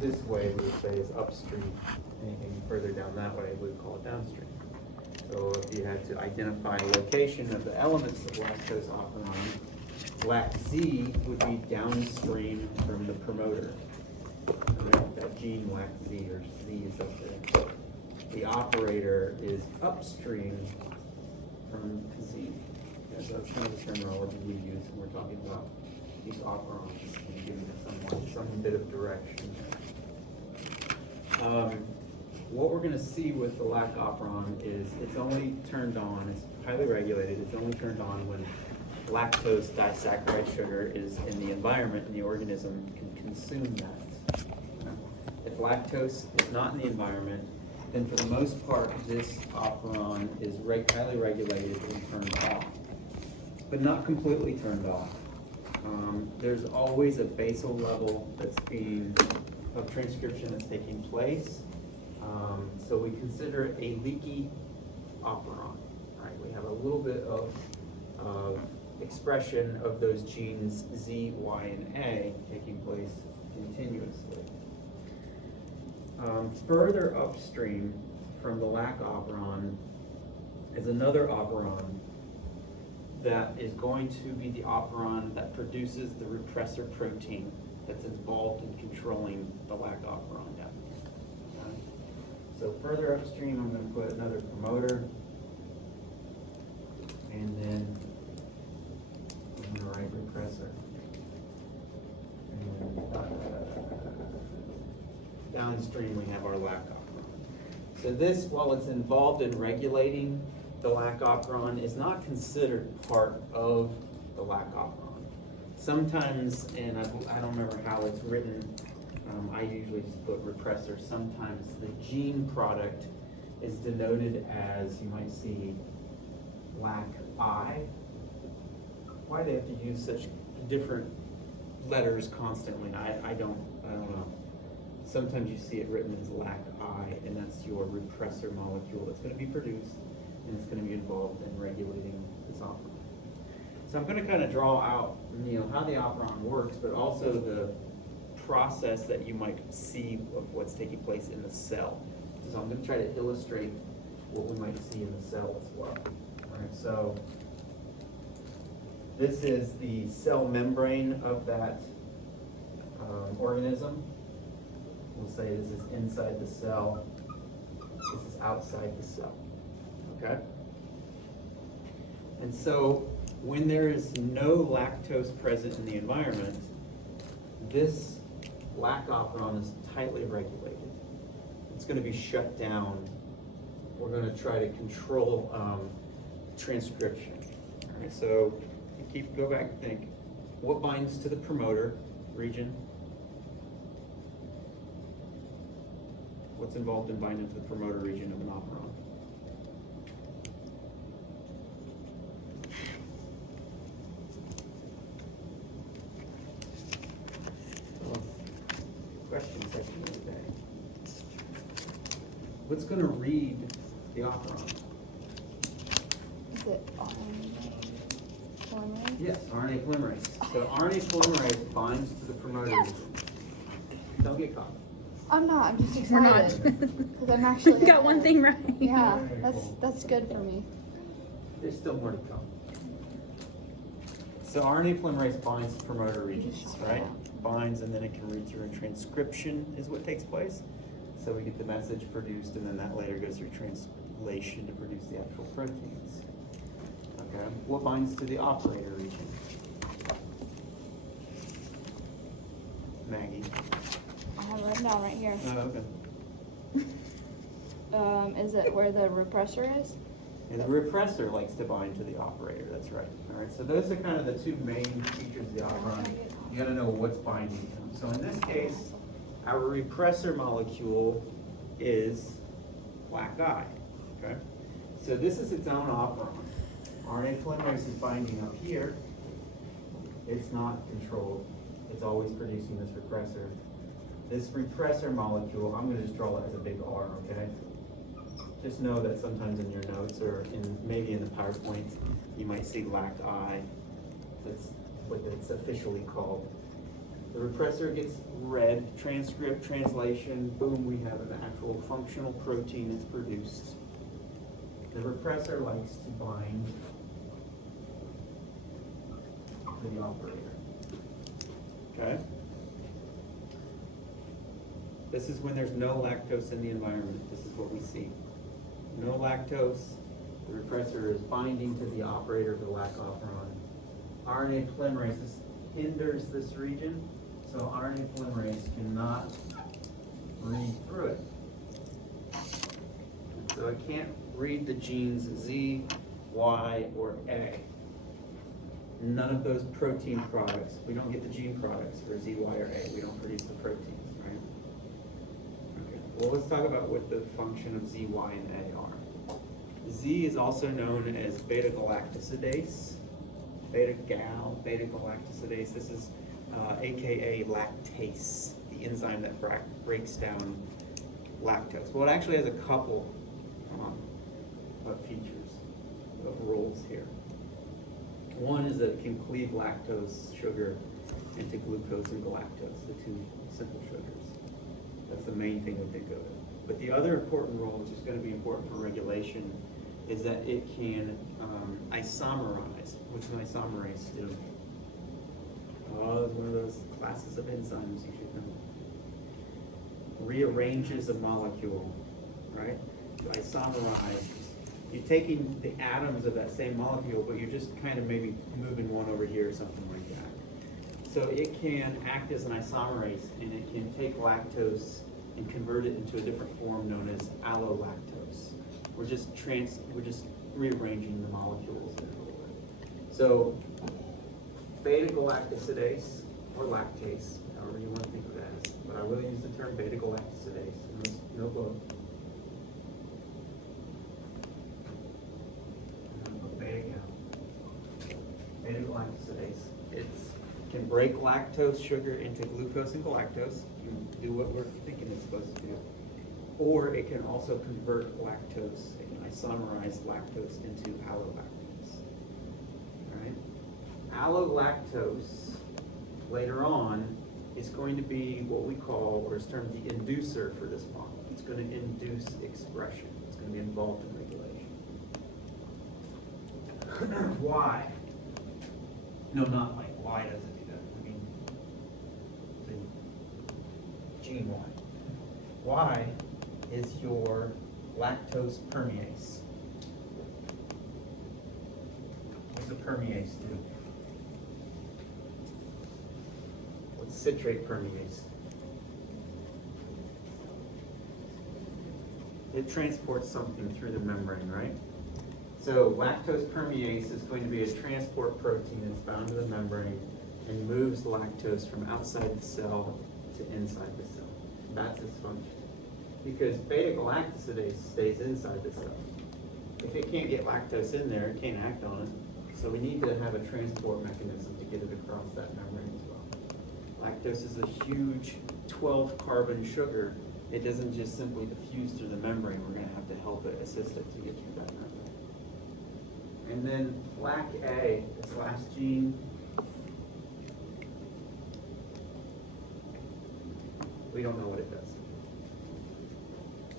this way, we would say is upstream. Anything further down that way, we would call it downstream. So if you had to identify a location of the elements of lactose operon, LAC-Z would be downstream from the promoter. Right? That gene LAC-Z or Z is up there. The operator is upstream from Z. That's kind of the terminology we use when we're talking about these operons and giving it some bit of direction. What we're going to see with the LAC operon is it's only turned on, it's highly regulated, it's only turned on when lactose disaccharide sugar is in the environment and the organism can consume that. If lactose is not in the environment, then for the most part, this operon is highly regulated and turned off, but not completely turned off. There's always a basal level of transcription that's taking place. So we consider it a leaky operon, right? We have a little bit of expression of those genes Z, Y, and A taking place continuously. Further upstream from the LAC operon is another operon that is going to be the operon that produces the repressor protein that's involved in controlling the LAC operon down here. Okay? So further upstream, I'm going to put another promoter, and then I'm going to write repressor. And downstream, we have our LAC operon. So this, while it's involved in regulating the LAC operon, is not considered part of the LAC operon. Sometimes, and I don't remember how it's written, I usually just put repressor. Sometimes the gene product is denoted as, you might see, LAC-I. Why do they have to use such different letters constantly? I don't know. Sometimes you see it written as LAC-I, and that's your repressor molecule that's going to be produced, and it's going to be involved in regulating this operon. So I'm going to kind of draw out, how the operon works, but also the process that you might see of what's taking place in the cell. So I'm going to try to illustrate what we might see in the cell as well. All right, so this is the cell membrane of that organism. We'll say this is inside the cell. This is outside the cell. Okay? And so when there is no lactose present in the environment, this LAC operon is tightly regulated. It's going to be shut down. We're going to try to control transcription. All right, so go back and think. What binds to the promoter region? What's involved in binding to the promoter region of an operon? Question section of the day. What's going to read the operon? Is it RNA polymerase? Yes, RNA polymerase. So RNA polymerase binds to the promoter region. Don't get caught. I'm not. I'm just We're not. excited because I'm actually Got one thing right. Yeah, that's good for me. There's still more to come. So RNA polymerase binds to promoter regions, right? Binds, and then it can read through, and transcription is what takes place. So we get the message produced, and then that later goes through translation to produce the actual proteins. Okay. What binds to the operator region? Maggie. I have it written down right here. Oh, okay. Is it where the repressor is? And the repressor likes to bind to the operator. That's right. All right. So those are kind of the two main features of the operon. You got to know what's binding to them. So in this case, our repressor molecule is LAC-I. Okay. So this is its own operon. RNA polymerase is binding up here. It's not controlled. It's always producing this repressor. This repressor molecule, I'm going to just draw it as a big R. Okay. Just know that sometimes in your notes or maybe in the PowerPoint, you might see LAC-I. That's what it's officially called. The repressor gets read, transcript, translation, boom, we have an actual functional protein that's produced. The repressor likes to bind to the operator. Okay? This is when there's no lactose in the environment. This is what we see. No lactose. The repressor is binding to the operator of the lac operon. RNA polymerase hinders this region, so RNA polymerase cannot read through it. So it can't read the genes Z, Y, or A. None of those protein products. We don't get the gene products for Z, Y, or A. We don't produce the proteins, right? Okay. Well, let's talk about what the function of Z, Y, and A are. Z is also known as beta-galactosidase. Beta-gal, beta-galactosidase. This is AKA lactase, the enzyme that breaks down lactose. Well, it actually has a couple of features, of roles here. One is that it can cleave lactose sugar into glucose and galactose, the two simple sugars. That's the main thing we think of it. But the other important role, which is going to be important for regulation, is that it can isomerize. What's an isomerase do? Oh, it's one of those classes of enzymes you should know. Rearranges a molecule, right? To isomerize, you're taking the atoms of that same molecule, but you're just kind of maybe moving one over here or something like that. So it can act as an isomerase, and it can take lactose and convert it into a different form known as allolactose. We're just rearranging the molecules there a little bit. So beta-galactosidase, or lactase, however you want to think of that as, but I will use the term beta-galactosidase. No book. Beta-galactosidase. It can break lactose sugar into glucose and galactose. You can do what we're thinking it's supposed to do. Or it can also convert lactose. It can isomerize lactose into allolactose. All right? Allolactose, later on, is going to be what we call, or is termed the inducer for this model. It's going to induce expression. It's going to be involved in regulation. Why? No, not like why does it do that? I mean, the gene Y. Y is your lactose permease. What's a permease do? What's citrate permease? It transports something through the membrane, right? So lactose permease is going to be a transport protein that's bound to the membrane and moves lactose from outside the cell to inside the cell. That's its function. Because beta-galactosidase stays inside the cell. If it can't get lactose in there, it can't act on it. So we need to have a transport mechanism to get it across that membrane as well. Lactose is a huge 12-carbon sugar. It doesn't just simply diffuse through the membrane. We're going to have to help it, assist it to get through that membrane. And then LAC-A, this last gene, we don't know what it does.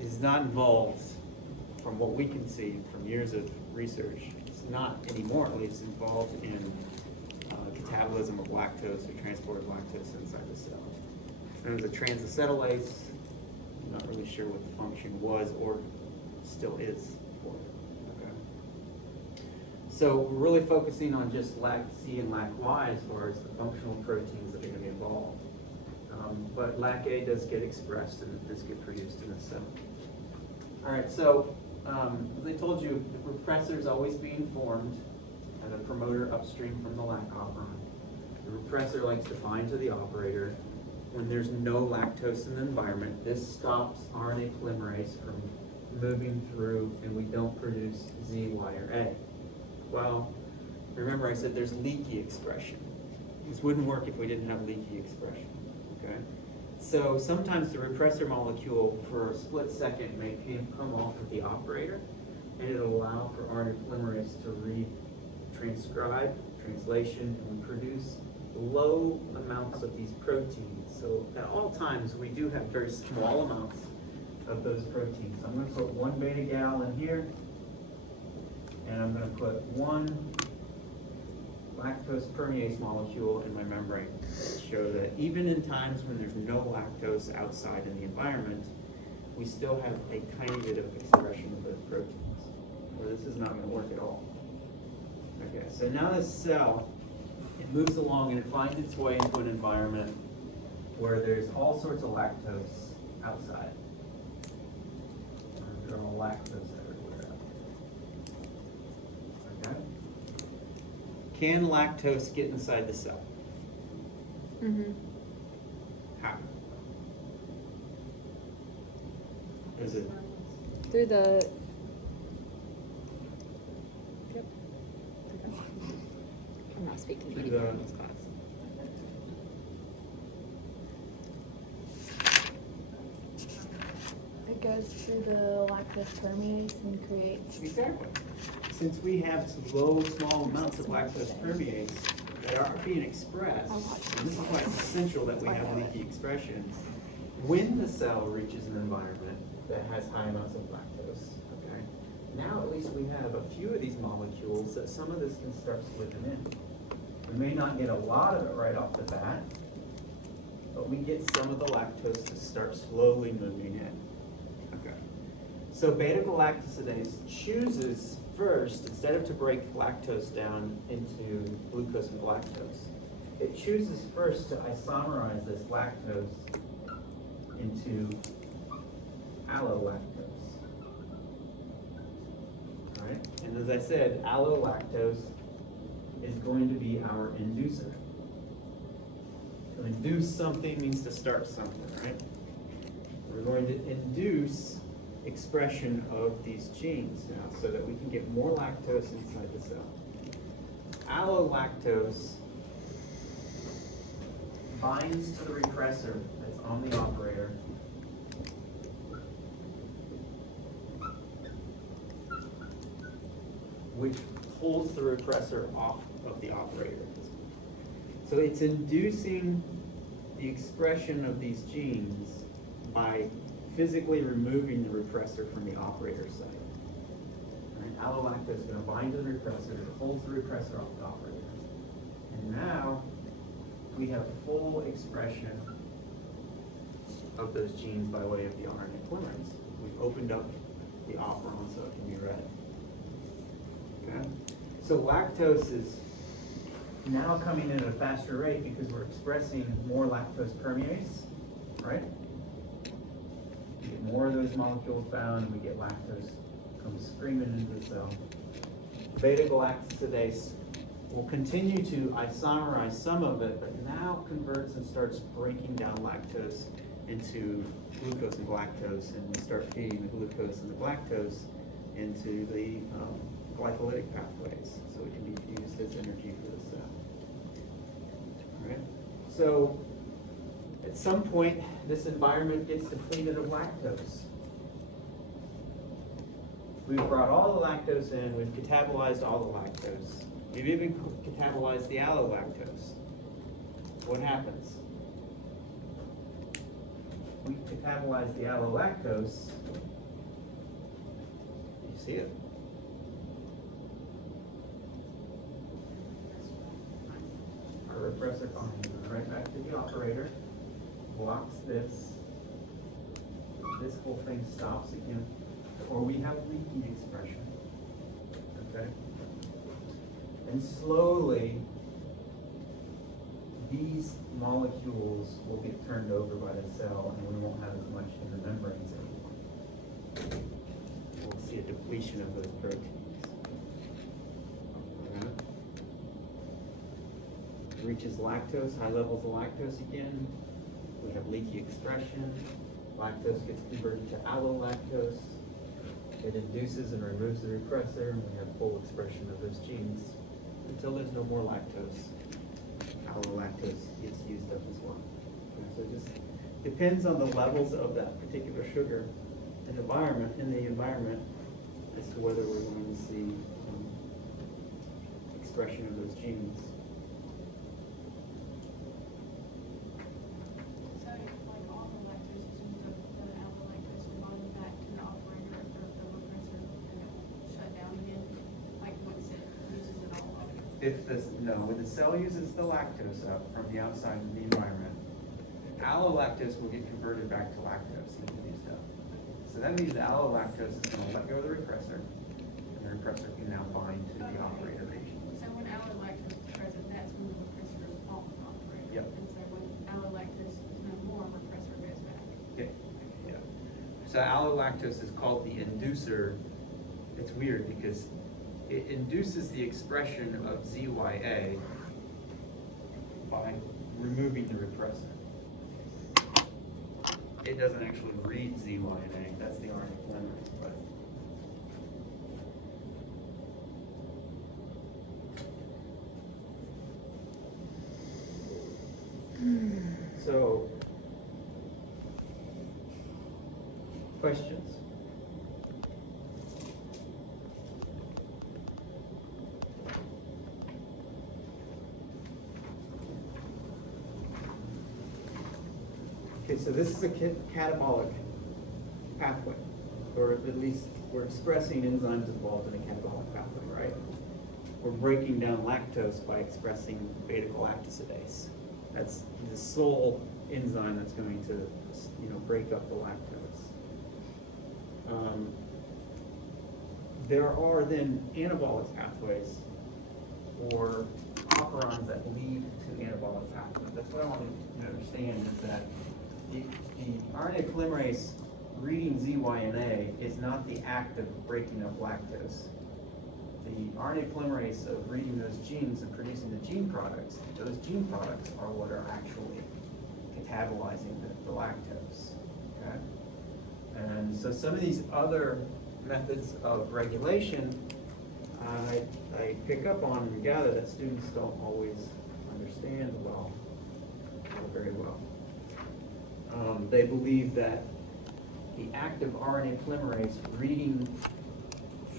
It's not involved, from what we can see from years of research, it's not anymore at least involved in catabolism of lactose or transport of lactose inside the cell. It's known as a transacetylase. I'm not really sure what the function was or still is for it. Okay. So we're really focusing on just LAC-C and LAC-Y as far as the functional proteins that are going to be involved. But LAC-A does get expressed and it does get produced in the cell. All right, so as I told you, the repressor is always being formed at a promoter upstream from the lac operon. The repressor likes to bind to the operator. When there's no lactose in the environment, this stops RNA polymerase from moving through and we don't produce Z, Y, or A. Well, remember I said there's leaky expression. This wouldn't work if we didn't have leaky expression, okay? So sometimes the repressor molecule for a split second may come off of the operator and it'll allow for RNA polymerase to read, transcribe, translation, and produce low amounts of these proteins. So at all times, we do have very small amounts of those proteins. So I'm gonna put one beta gal in here, and I'm gonna put one lactose permease molecule in my membrane to show that even in times when there's no lactose outside in the environment, we still have a tiny bit of expression of those proteins, or this is not gonna work at all. Okay, so now this cell, it moves along and it finds its way into an environment where there's all sorts of lactose outside. There's all lactose everywhere. Okay? Can lactose get inside the cell? Mm-hmm. How? Is it? Through the. Yep. I'm not speaking to Through anyone the- in this class. It goes through the lactose permease and creates. Exactly. Since we have some low, small amounts of lactose permease that are being expressed, and this is why it's essential that we have leaky expression, when the cell reaches an environment that has high amounts of lactose, okay, now at least we have a few of these molecules that some of this can start slipping in. We may not get a lot of it right off the bat, but we get some of the lactose to start slowly moving in. Okay. So beta-galactosidase chooses first, instead of to break lactose down into glucose and galactose, it chooses first to isomerize this lactose into allolactose. All right? And as I said, allolactose is going to be our inducer. To induce something means to start something, right? We're going to induce expression of these genes now so that we can get more lactose inside the cell. Allolactose binds to the repressor that's on the operator, which pulls the repressor off of the operator. So it's inducing the expression of these genes by physically removing the repressor from the operator site. Right? Allolactose is going to bind to the repressor, it pulls the repressor off the operator. And now we have full expression of those genes by way of the RNA polymerase. We've opened up the operon so it can be read. Okay? So lactose is now coming in at a faster rate because we're expressing more lactose permease, right? We get more of those molecules bound, and we get lactose come screaming into the cell. Beta-galactosidase will continue to isomerize some of it, but now converts and starts breaking down lactose into glucose and galactose, and we start feeding the glucose and the galactose into the glycolytic pathways, so it can be used as energy for the cell. All right? So at some point, this environment gets depleted of lactose. We've brought all the lactose in, we've catabolized all the lactose. We've even catabolized the allolactose. What happens? We catabolize the allolactose. You see it? Our repressor comes right back to the operator, blocks this. This whole thing stops again. Or we have leaky expression. Okay? And slowly, these molecules will get turned over by the cell, and we won't have as much in the membranes anymore. We'll see a depletion of those proteins. Alright. Reaches lactose, high levels of lactose again. We have leaky expression. Lactose gets converted to allolactose. It induces and removes the repressor, and we have full expression of those genes until there's no more lactose. Allolactose gets used up as well. Okay, so it just depends on the levels of that particular sugar in the environment as to whether we're going to see expression of those genes. when the cell uses the lactose up from the outside of the environment, allolactose will get converted back to lactose and get used up. So that means the allolactose is going to let go of the repressor, and the repressor can now bind to the operator region. So when allolactose is present, that's when the repressor is off operator. Yep. And so when allolactose is no more, repressor goes back. Yeah. Yeah. So allolactose is called the inducer. It's weird because it induces the expression of ZYA by removing the repressor. It doesn't actually read ZYA, that's the RNA polymerase, but. So, questions? Okay, so this is a catabolic pathway, or at least we're expressing enzymes involved in a catabolic pathway, right? We're breaking down lactose by expressing beta-galactosidase. That's the sole enzyme that's going to, break up the lactose. There are then anabolic pathways, or operons that lead to anabolic pathways. That's what I want you to understand is that the RNA polymerase reading ZYNA is not the act of breaking up lactose. The RNA polymerase of reading those genes and producing the gene products, those gene products are what are actually catabolizing the lactose. Okay? And so some of these other methods of regulation, I pick up on and gather that students don't always understand well, or very well. They believe that the act of RNA polymerase reading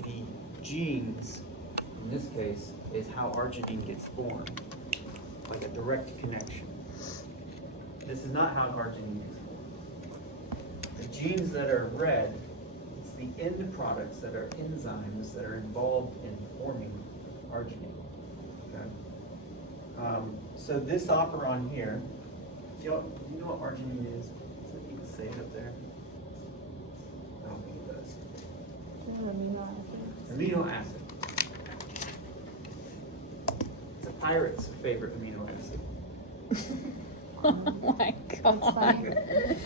the genes, in this case, is how arginine gets formed, like a direct connection. This is not how arginine gets formed. The genes that are read, it's the end products that are enzymes that are involved in forming arginine. Okay? So this operon here, do you know what arginine is? So you can say it up there. I don't think it does. Amino acid. It's a pirate's favorite amino acid. Oh my god.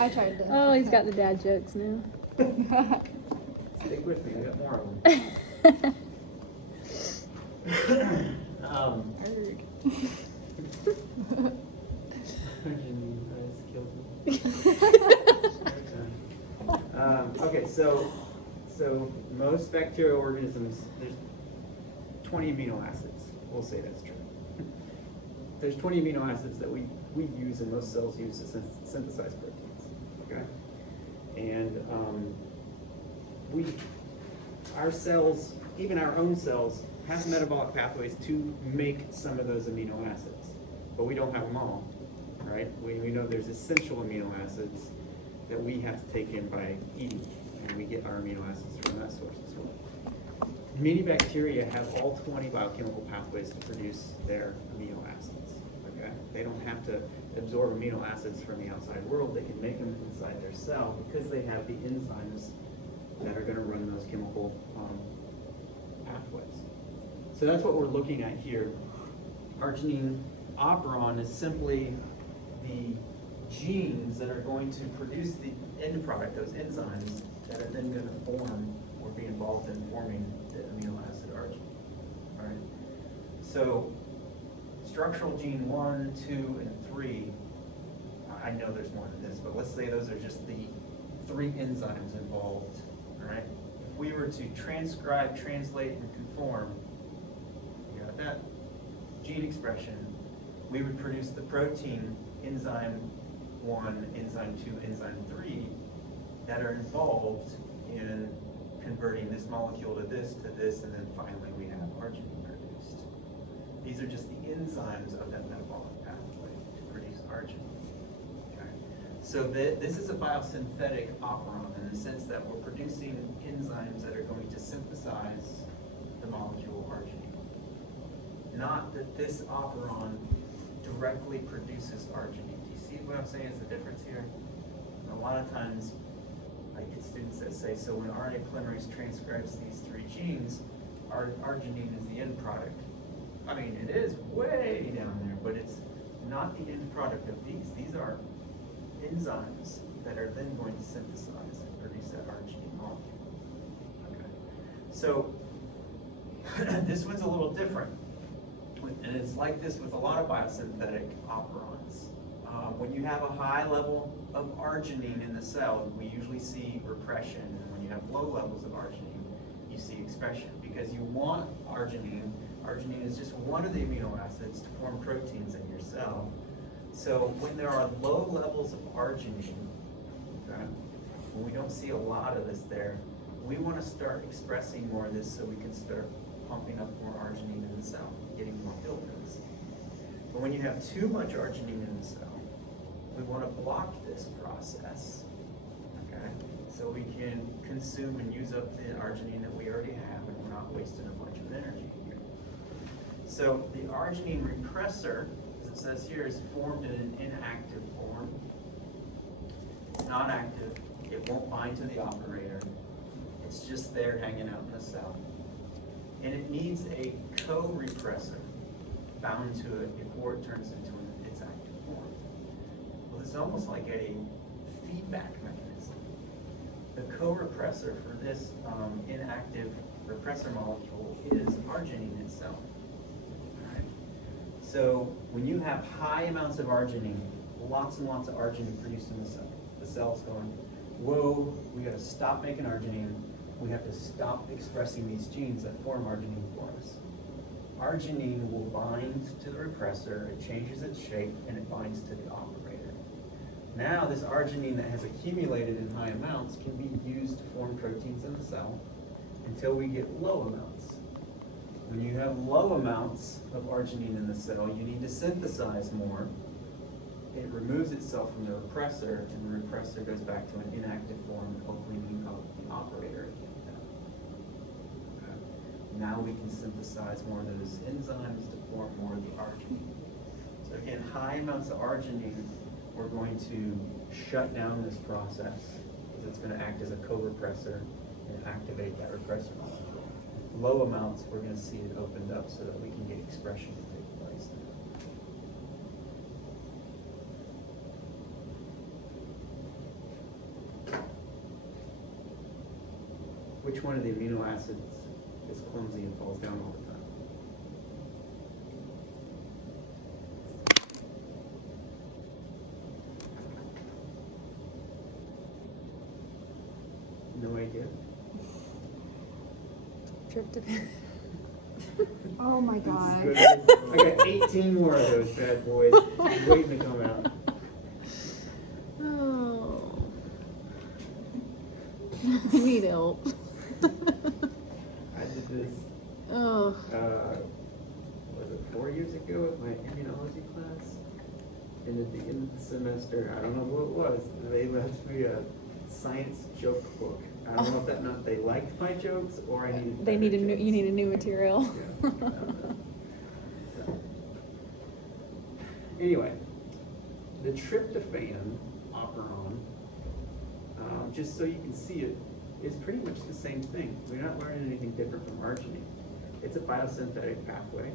I tried to. Oh, he's got the dad jokes now. Stick with me, we got more of them. Arginine has killed me. Okay, so most bacterial organisms, there's 20 amino acids. We'll say that's true. There's 20 amino acids that we use and most cells use to synthesize proteins. Okay, and our cells, even our own cells, have metabolic pathways to make some of those amino acids, but we don't have them all. Right? We know there's essential amino acids that we have to take in by eating, and we get our amino acids from that source as well. Many bacteria have all 20 biochemical pathways to produce their amino acids. Okay? They don't have to absorb amino acids from the outside world. They can make them inside their cell because they have the enzymes that are going to run those chemical pathways. So that's what we're looking at here. Arginine operon is simply the genes that are going to produce the end product, those enzymes that are then going to form or be involved in forming the amino acid arginine. All right. So structural gene 1, 2, and 3, I know there's more than this, but let's say those are just the 3 enzymes involved. All right. If we were to transcribe, translate, and conform, you got that gene expression, we would produce the protein enzyme 1, enzyme 2, enzyme 3 that are involved in converting this molecule to this, and then finally we have arginine produced. These are just the enzymes of that metabolic pathway to produce arginine. Okay? So this is a biosynthetic operon in the sense that we're producing enzymes that are going to synthesize the molecule arginine. not that this operon directly produces arginine. Do you see what I'm saying is the difference here? A lot of times, I get students that say, so when RNA polymerase transcribes these three genes, arginine is the end product. I mean, it is way down there, but it's not the end product of these. These are enzymes that are then going to synthesize and produce that arginine molecule. Okay. So this one's a little different. And it's like this with a lot of biosynthetic operons. When you have a high level of arginine in the cell, we usually see repression. And when you have low levels of arginine, you see expression. Because you want arginine. Arginine is just one of the amino acids to form proteins in your cell. So when there are low levels of arginine, okay, when we don't see a lot of this there, we want to start expressing more of this so we can start pumping up more arginine in the cell, getting more filters. But when you have too much arginine in the cell, we want to block this process, okay? So we can consume and use up the arginine that we already have, and we're not wasting a bunch of energy here. So the arginine repressor, as it says here, is formed in an inactive form. It's not active. It won't bind to the operator. It's just there hanging out in the cell. And it needs a co-repressor bound to it before it turns into its active form. Well, it's almost like a feedback mechanism. The co-repressor for this inactive repressor molecule is arginine itself. All right. So when you have high amounts of arginine, lots and lots of arginine produced in the cell's going, whoa, we gotta stop making arginine. We have to stop expressing these genes that form arginine for us. Arginine will bind to the repressor, it changes its shape, and it binds to the operator. Now this arginine that has accumulated in high amounts can be used to form proteins in the cell until we get low amounts. When you have low amounts of arginine in the cell, you need to synthesize more. It removes itself from the repressor, and the repressor goes back to an inactive form, opening up the operator again. Okay. Now we can synthesize more of those enzymes to form more of the arginine. So again, high amounts of arginine, we're going to shut down this process because it's going to act as a co-repressor and activate that repressor molecule. Low amounts, we're going to see it opened up so that we can get expression to take place. Which one of the amino acids is clumsy and falls down all the time? No idea? Tryptophan. Oh my This is god. good. I got 18 more of those bad boys waiting to come out. Oh. I need help. I did this, Oh. was it 4 years ago with my immunology class? And at the end of the semester, I don't know who it was, they left me a science joke book. I don't know if that meant they liked my jokes or I needed They need a better new. jokes. You need a new material. Yeah, I don't know. So. Anyway, the tryptophan operon, just so you can see it, is pretty much the same thing. We're not learning anything different from arginine. It's a biosynthetic pathway.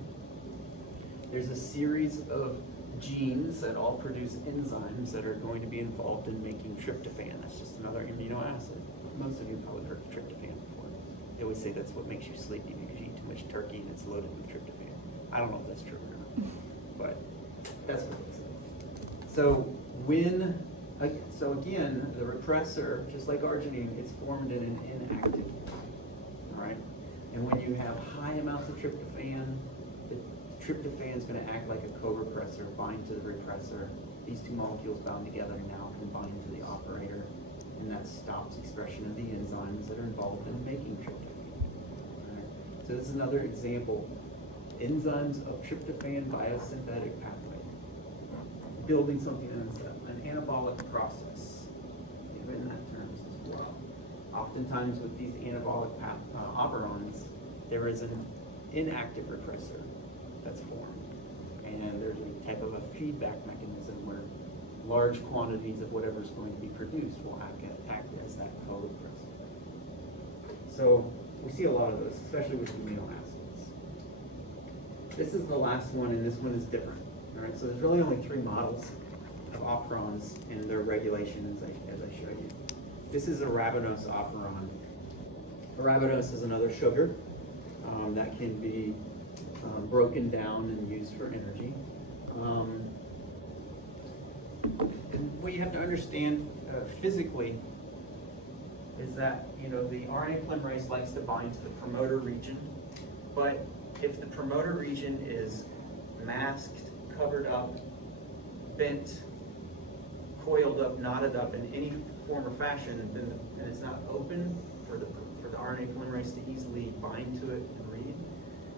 There's a series of genes that all produce enzymes that are going to be involved in making tryptophan. That's just another amino acid. Most of you have probably heard of tryptophan before. They always say that's what makes you sleepy because you eat too much turkey and it's loaded with tryptophan. I don't know if that's true or not, but that's what it is. So again, the repressor, just like arginine, it's formed in an inactive form, all right? And when you have high amounts of tryptophan, the tryptophan is going to act like a co-repressor, bind to the repressor. These two molecules bound together now can bind to the operator, and that stops expression of the enzymes that are involved in making tryptophan. All right? So this is another example. Enzymes of tryptophan biosynthetic pathway. Building something in an anabolic process, in that terms as well. Oftentimes with these anabolic operons, there is an inactive repressor that's formed. And there's a type of a feedback mechanism where large quantities of whatever's going to be produced will act as that co-press. So we see a lot of those, especially with amino acids. This is the last one, and this one is different. All right, so there's really only 3 models of operons and their regulation as I showed you. This is arabinose operon. Arabinose is another sugar that can be broken down and used for energy. And what you have to understand physically is that, you know, the RNA polymerase likes to bind to the promoter region, but if the promoter region is masked, covered up, bent, coiled up, knotted up in any form or fashion, then and it's not open for the RNA polymerase to easily bind to it and read,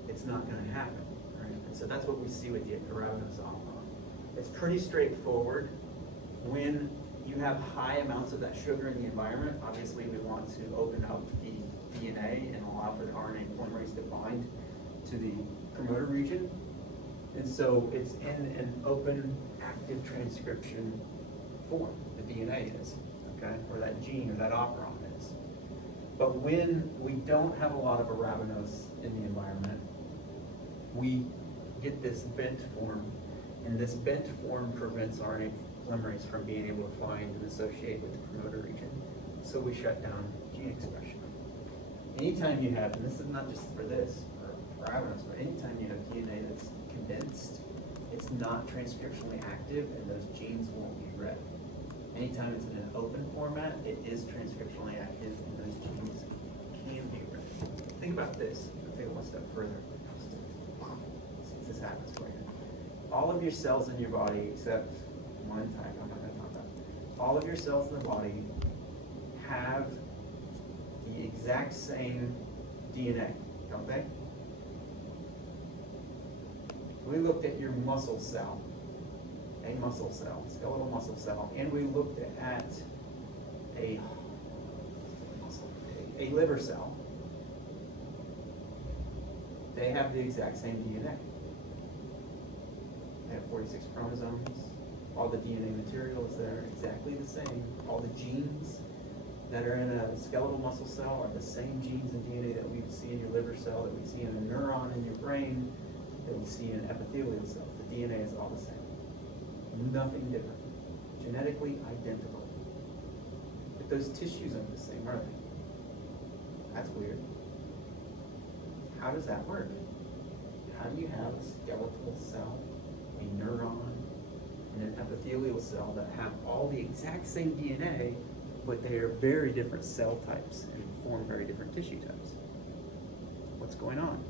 it's not going to happen, right? And so that's what we see with the arabinose operon. It's pretty straightforward. When you have high amounts of that sugar in the environment, obviously we want to open up the DNA and allow for the RNA polymerase to bind to the promoter region. And so it's in an open, active transcription form, the DNA is, okay? Or that gene or that operon is. But when we don't have a lot of arabinose in the environment, we get this bent form, and this bent form prevents RNA polymerase from being able to find and associate with the promoter region. So we shut down gene expression. Anytime you have, and this is not just for this, for arabinose, but anytime you have DNA that's condensed, it's not transcriptionally active and those genes won't be read. Anytime it's in an open format, it is transcriptionally active and those genes can be read. Think about this. I'll take it one step further. See if this happens for you. All of your cells in your body, except one type I'm not going to talk about, all of your cells in the body have the exact same DNA, don't they? We looked at your muscle cell, a muscle cell, skeletal muscle cell, and we looked at a liver cell. They have the exact same DNA. They have 46 chromosomes. All the DNA material is there, exactly the same. All the genes that are in a skeletal muscle cell are the same genes and DNA that we see in your liver cell, that we see in a neuron in your brain, that we see in epithelial cells. The DNA is all the same. Nothing different. Genetically identical. But those tissues aren't the same, are they? That's weird. How does that work? How do you have a skeletal cell, a neuron, and an epithelial cell that have all the exact same DNA, but they are very different cell types and form very different tissue types? What's going on?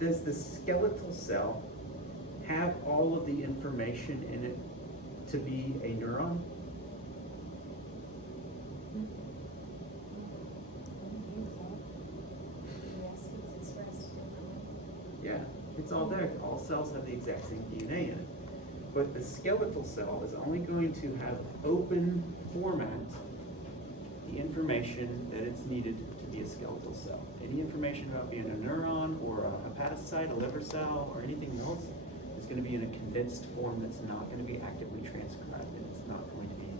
Does the skeletal cell have all of the information in it to be a neuron? Yes, it's expressed differently. Yeah, it's all there. All cells have the exact same DNA in it. But the skeletal cell is only going to have open format the information that it's needed to be a skeletal cell. Any information about being a neuron or a hepatocyte, a liver cell, or anything else is going to be in a condensed form that's not going to be actively transcribed and it's not going to be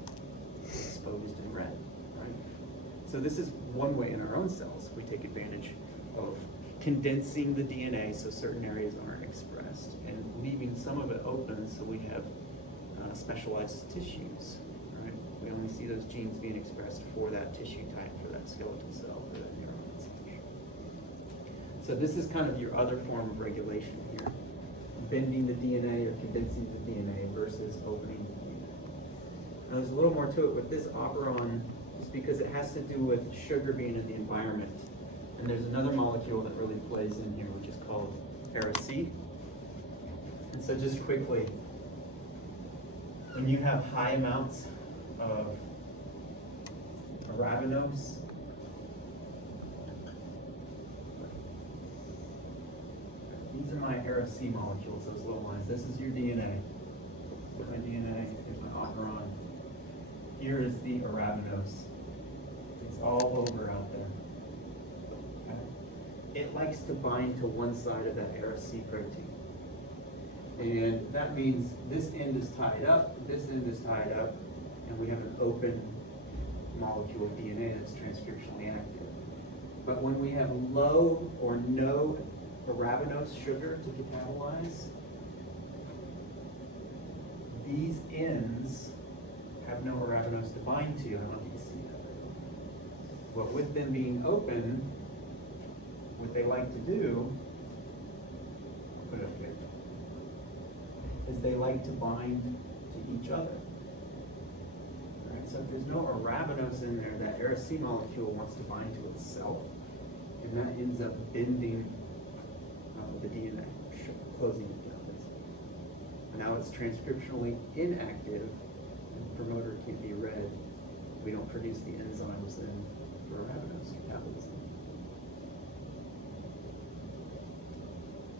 exposed and read, right? So this is one way in our own cells we take advantage of condensing the DNA so certain areas aren't expressed and leaving some of it open so we have specialized tissues, right? We only see those genes being expressed for that tissue type, for that skeletal cell, for that neuron and such. So this is kind of your other form of regulation here. Bending the DNA or condensing the DNA versus opening the DNA. Now there's a little more to it with this operon just because it has to do with sugar being in the environment. And there's another molecule that really plays in here, which is called Ara-C. And so just quickly, when you have high amounts of arabinose, these are my Ara-C molecules, those little lines. This is your DNA. Here's my DNA, here's my operon. Here is the arabinose. It's all over out there. Okay? It likes to bind to one side of that Ara-C protein. And that means this end is tied up, this end is tied up, and we have an open molecule of DNA that's transcriptionally active. But when we have low or no arabinose sugar to catabolize, these ends have no arabinose to bind to. I don't know if you can see that. But with them being open, what they like to do, I'll put it up here, is they like to bind to each other. All right, so if there's no arabinose in there, that Ara-C molecule wants to bind to itself, and that ends up bending the DNA, closing it down. Now it's transcriptionally inactive, and the promoter can't be read. We don't produce the enzymes then for arabinose metabolism.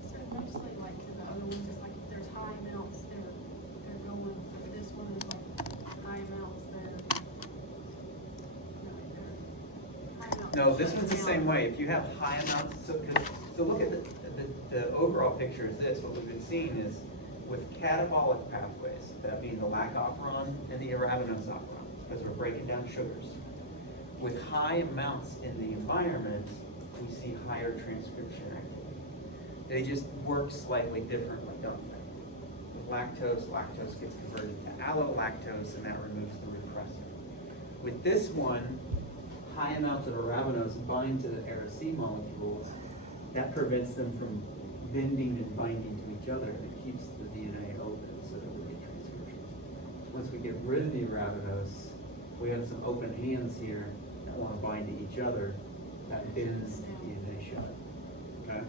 So mostly like for the other ones, it's like if there's high amounts, they're going, for this one is like high amounts, high amounts. No, this one's the down. same way. If you have high amounts, so look at the overall picture is this. What we've been seeing is with catabolic pathways, that being the lac operon and the arabinose operon, because we're breaking down sugars. With high amounts in the environment, we see higher transcription activity. They just work slightly differently, don't they? With lactose gets converted to allolactose, and that removes the repressor. With this one, high amounts of arabinose bind to the Ara-C molecules. That prevents them from bending and binding to each other, and it keeps the DNA open so that we get transcription. Once we get rid of the arabinose, we have some open hands here that want to bind to each other. That bends the DNA shut. Okay.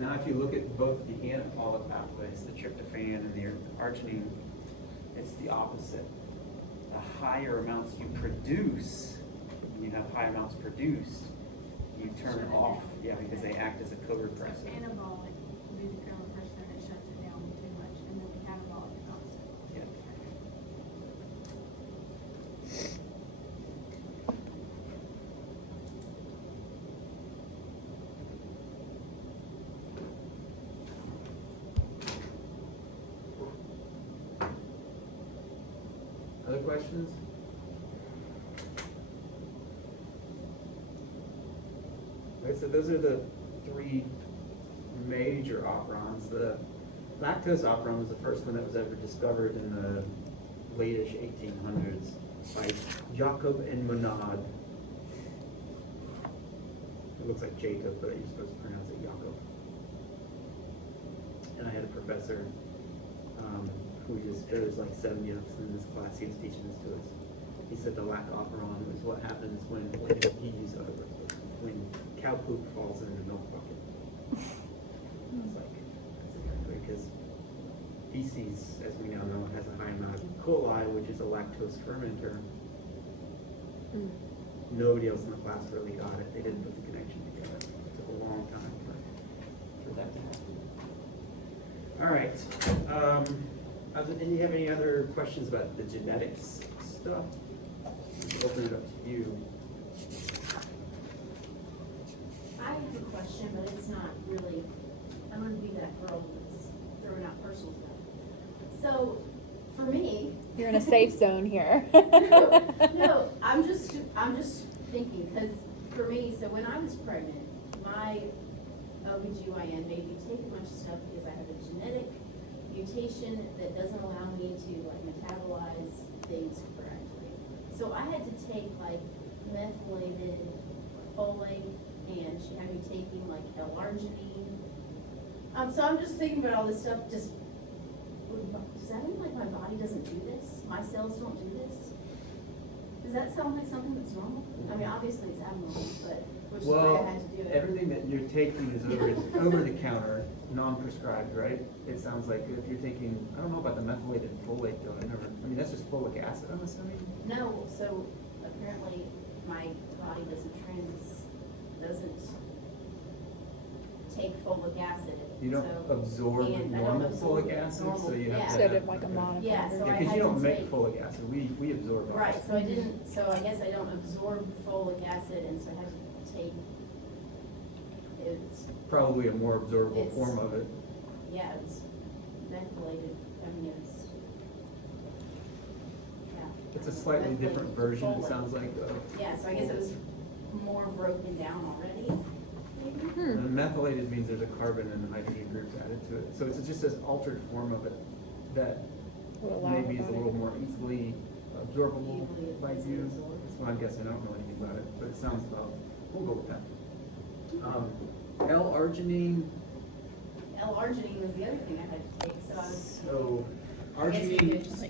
Now, if you look at both the anabolic pathways, the tryptophan and the arginine, it's the opposite. The higher amounts you produce, when you have high amounts produced, you turn it off. Yeah, because they act as a co-repressor. So anabolic will be the co-repressor that shuts it down too much, and then the catabolic is opposite. Yeah. Other questions? Okay, so those are the three major operons. The lactose operon was the first one that was ever discovered in the late-ish 1800s by Jacob and Monod. It looks like Jacob, but you're supposed to pronounce it Jacob. And I had a professor who there was like 70 of us in this class. He was teaching this to us. He said the lac operon was what happens when he used other words, when cow poop falls in the milk bucket. I was like, that's exactly because feces, as we now know, has a high amount of E. coli, which is a lactose fermenter. Nobody else in the class really got it. They didn't put the connection together. It took a long time for that to happen. All right. Do you have any other questions about the genetics stuff? I'll open it up to you. I have a question, but it's not really, I'm gonna be that girl that's throwing out personal stuff. So, for me. You're in a safe zone here. No, I'm just thinking, because for me, so when I was pregnant, my OBGYN made me take a bunch of stuff because I have a genetic mutation that doesn't allow me to like metabolize things correctly. So I had to take like methylated folate, and she had me taking like L-arginine. So I'm just thinking about all this stuff. Does that mean like my body doesn't do this? My cells don't do this? Does that sound like something that's normal? I mean, obviously it's abnormal, but which is why I had to do it. Everything that you're taking is over the counter, non-prescribed, right? It sounds like if you're taking, I don't know about the methylated folate though. I mean, that's just folic acid, I'm assuming? No, so apparently my body doesn't take folic acid You don't So- absorb and I don't normal absorb folic acid, so normal- you have to. Instead have- of like a okay. monochrome. Yeah, so I Yeah, cause had you to don't make take- folic acid, we absorb it. Right, so I didn't, so I guess I don't absorb folic acid, and so I had to take, it's, Probably a more absorbable It's- form of it. yeah, it's methylated, I mean, it's, yeah. It's a slightly Methylated different version, it folate. sounds like, of. Yeah, so I guess it was more broken down already, maybe? Hmm. And methylated means there's a carbon and hydrogen groups added to it, so it's just this altered form of it that Would allow maybe is a about little it. more easily absorbable Easily by you. absorbed. That's what I'm guessing, I don't know anything about it, but it sounds about, we'll go with that. L-arginine, L-arginine was the other thing I had to take, so I was. so I guess we arginine, could just-